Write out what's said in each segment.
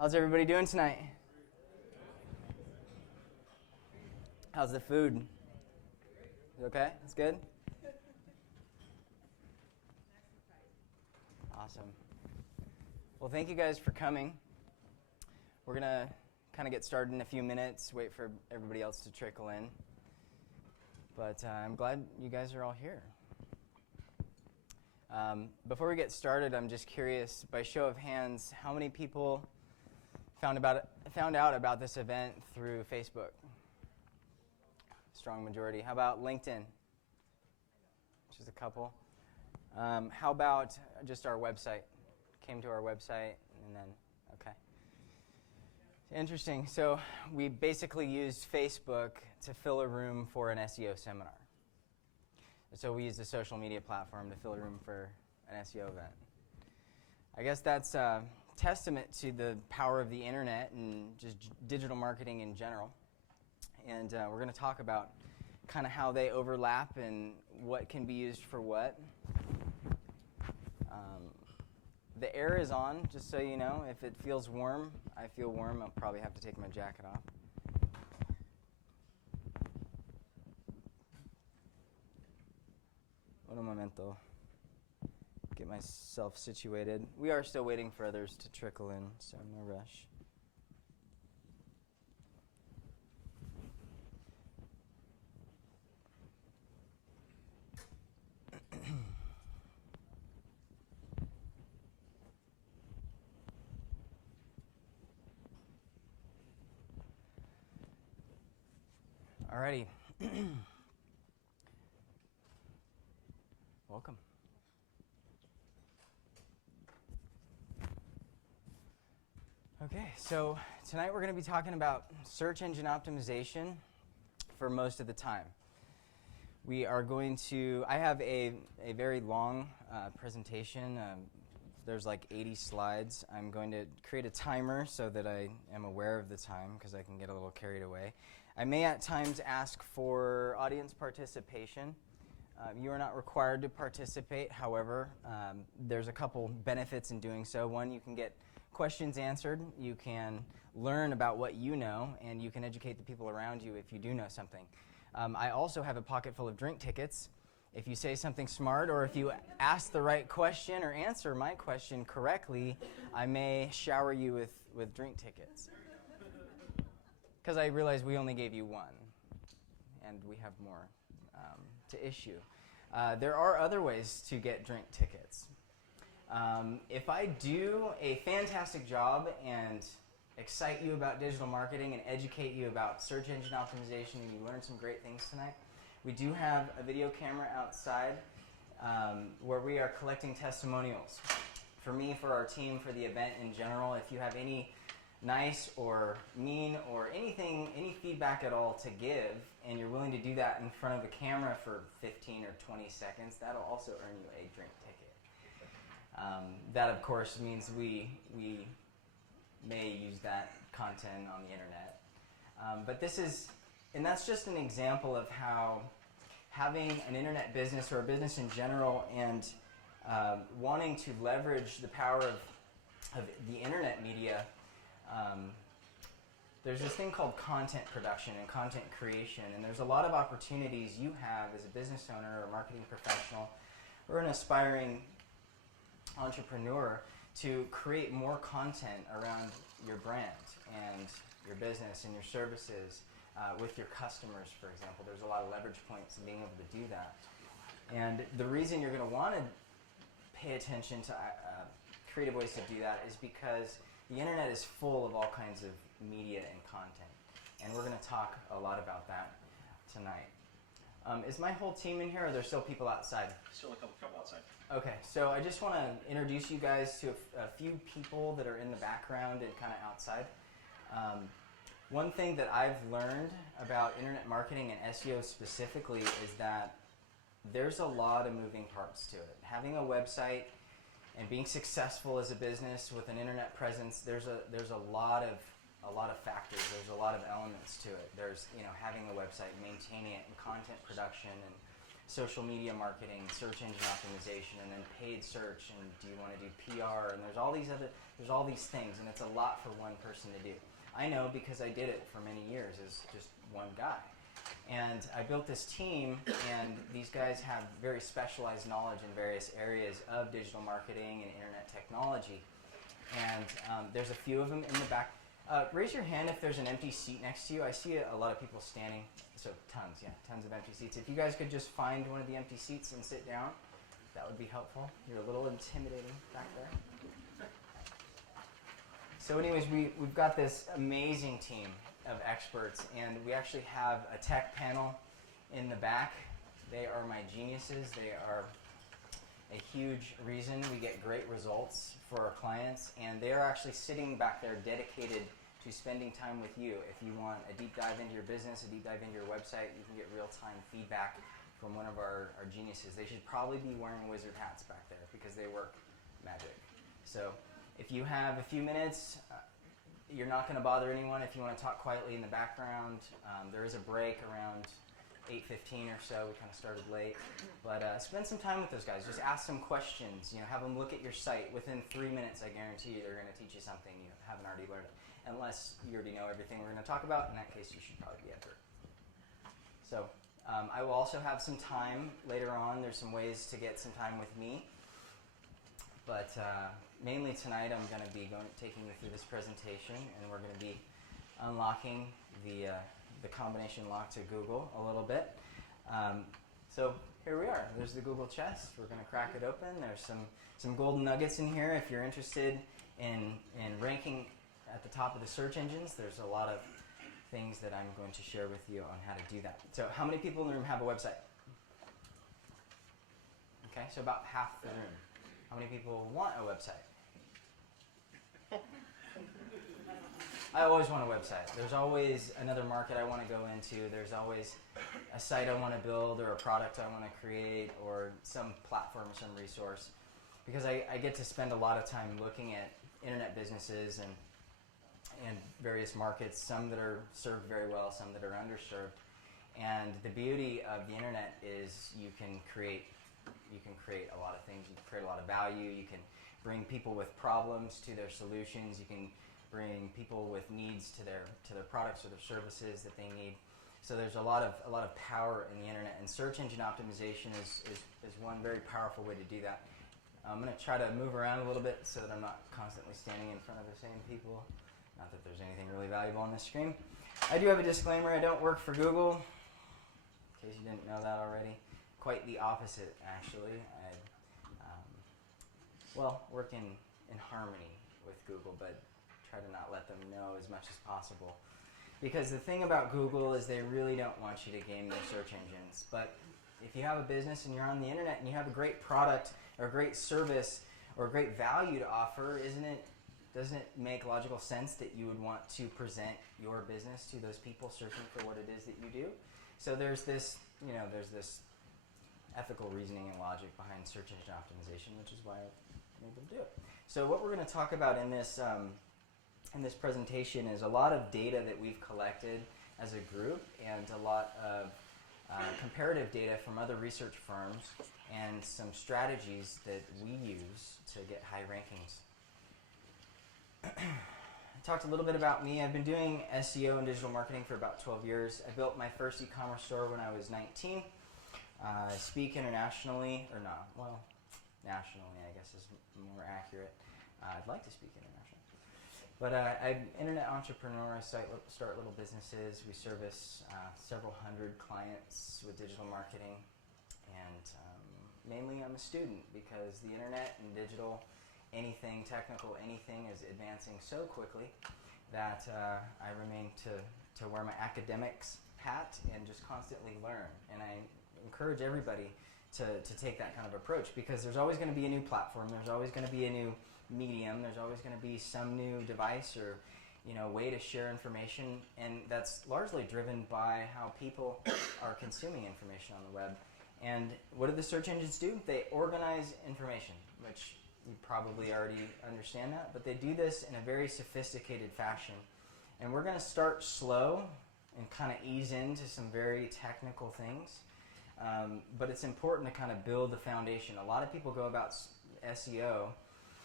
How's everybody doing tonight? How's the food? Is it okay? It's good? Awesome. Well, thank you guys for coming. We're going to kind of get started in a few minutes, wait for everybody else to trickle in. But I'm glad you guys are all here. Before we get started, I'm just curious, by show of hands, how many people found out about this event through Facebook? Strong majority. How about LinkedIn? Just a couple. How about just our website? Came to our website and then, okay. Interesting. So we basically used Facebook to fill a room for an SEO seminar. So we used a social media platform to fill a room for an SEO event. I guess that's a testament to the power of the internet and just digital marketing in general. And we're going to talk about kind of how they overlap and what can be used for what. The air is on, just so you know. If it feels warm, I feel warm. I'll probably have to take my jacket off. Un momento. Get myself situated. We are still waiting for others to trickle in, so no rush. Alrighty. Welcome. Okay, so tonight we're going to be talking about search engine optimization for most of the time. We are going to, I have a very long presentation. There's like 80 slides. I'm going to create a timer so that I am aware of the time because I can get a little carried away. I may at times ask for audience participation. You are not required to participate. However, there's a couple benefits in doing so. One, you can get questions answered. You can learn about what you know, and you can educate the people around you if you do know something. I also have a pocket full of drink tickets. If you say something smart or if you ask the right question or answer my question correctly, I may shower you with drink tickets. Because I realize we only gave you one, and we have more to issue. There are other ways to get drink tickets. If I do a fantastic job and excite you about digital marketing and educate you about search engine optimization and you learn some great things tonight, we do have a video camera outside where we are collecting testimonials. For me, for our team, for the event in general, if you have any nice or mean or anything, any feedback at all to give, and you're willing to do that in front of the camera for 15 or 20 seconds, that'll also earn you a drink ticket. That, of course, means we may use that content on the internet. But this is, and that's just an example of how having an internet business or a business in general and wanting to leverage the power of the internet media. There's this thing called content production and content creation, and there's a lot of opportunities you have as a business owner or marketing professional or an aspiring entrepreneur to create more content around your brand and your business and your services with your customers, for example. There's a lot of leverage points in being able to do that. And the reason you're going to want to pay attention to creative ways to do that is because the internet is full of all kinds of media and content, and we're going to talk a lot about that tonight. Is my whole team in here, or are there still people outside? Still a couple outside. Okay, so I just want to introduce you guys to a few people that are in the background and kind of outside. One thing that I've learned about internet marketing and SEO specifically is that there's a lot of moving parts to it. Having a website and being successful as a business with an internet presence, there's a lot of factors. There's a lot of elements to it. There's having a website, maintaining it, and content production, and social media marketing, search engine optimization, and then paid search, and do you want to do PR, and there's all these things, and it's a lot for one person to do. I know because I did it for many years as just one guy. And I built this team, and these guys have very specialized knowledge in various areas of digital marketing and internet technology. And there's a few of them in the back. Raise your hand if there's an empty seat next to you. I see a lot of people standing, so tons of empty seats. If you guys could just find one of the empty seats and sit down, that would be helpful. You're a little intimidating back there. So anyways, we've got this amazing team of experts, and we actually have a tech panel in the back. They are my geniuses. They are a huge reason we get great results for our clients, and they are actually sitting back there dedicated to spending time with you. If you want a deep dive into your business, a deep dive into your website, you can get real-time feedback from one of our geniuses. They should probably be wearing wizard hats back there because they work magic. So if you have a few minutes, you're not going to bother anyone. If you want to talk quietly in the background, there is a break around 8:15 or so. We kind of started late, but spend some time with those guys. Just ask some questions. Have them look at your site. Within 3 minutes, I guarantee you, they're going to teach you something you haven't already learned, unless you already know everything we're going to talk about. In that case, you should probably be expert. So I will also have some time later on. There's some ways to get some time with me, but mainly tonight I'm going to be taking you through this presentation, and we're going to be unlocking the combination lock to Google a little bit. So here we are. There's the Google chest. We're going to crack it open. There's some golden nuggets in here. If you're interested in ranking at the top of the search engines, there's a lot of things that I'm going to share with you on how to do that. So how many people in the room have a website? Okay, so about half the room. How many people want a website? I always want a website. There's always another market I want to go into. There's always a site I want to build, or a product I want to create, or some platform, some resource. Because I get to spend a lot of time looking at internet businesses and various markets, some that are served very well, some that are underserved. And the beauty of the internet is you can create a lot of things. You can create a lot of value. You can bring people with problems to their solutions. You can bring people with needs to their products or their services that they need. So there's a lot of power in the internet, and search engine optimization is one very powerful way to do that. I'm going to try to move around a little bit so that I'm not constantly standing in front of the same people. Not that there's anything really valuable on this screen. I do have a disclaimer. I don't work for Google, in case you didn't know that already. Quite the opposite, actually. I work in harmony with Google, but try to not let them know as much as possible. Because the thing about Google is they really don't want you to game their search engines. But if you have a business and you're on the internet and you have a great product or a great service or a great value to offer, doesn't it make logical sense that you would want to present your business to those people searching for what it is that you do? So there's this ethical reasoning and logic behind search engine optimization, which is why I'm able to do it. So what we're going to talk about in this presentation is a lot of data that we've collected as a group, and a lot of comparative data from other research firms, and some strategies that we use to get high rankings. I talked a little bit about me. I've been doing SEO and digital marketing for about 12 years. I built my first e-commerce store when I was 19. I speak internationally, or not, well, nationally I guess is more accurate. I'd like to speak internationally. But I'm an internet entrepreneur. I start little businesses. We service several hundred clients with digital marketing. And mainly I'm a student, because the internet and digital, anything technical, anything is advancing so quickly that I remain to wear my academics hat and just constantly learn. And I encourage everybody to take that kind of approach, because there's always going to be a new platform. There's always going to be a new medium. There's always going to be some new device or way to share information, and that's largely driven by how people are consuming information on the web. And what do the search engines do? They organize information, which you probably already understand that, but they do this in a very sophisticated fashion. And we're going to start slow and kind of ease into some very technical things. but it's important to kind of build the foundation. A lot of people go about SEO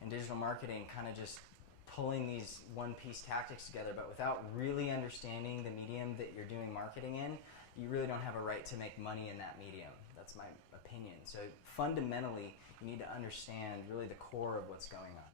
and digital marketing kind of just pulling these one-piece tactics together, but without really understanding the medium that you're doing marketing in, you really don't have a right to make money in that medium. That's my opinion. So fundamentally, you need to understand really the core of what's going on.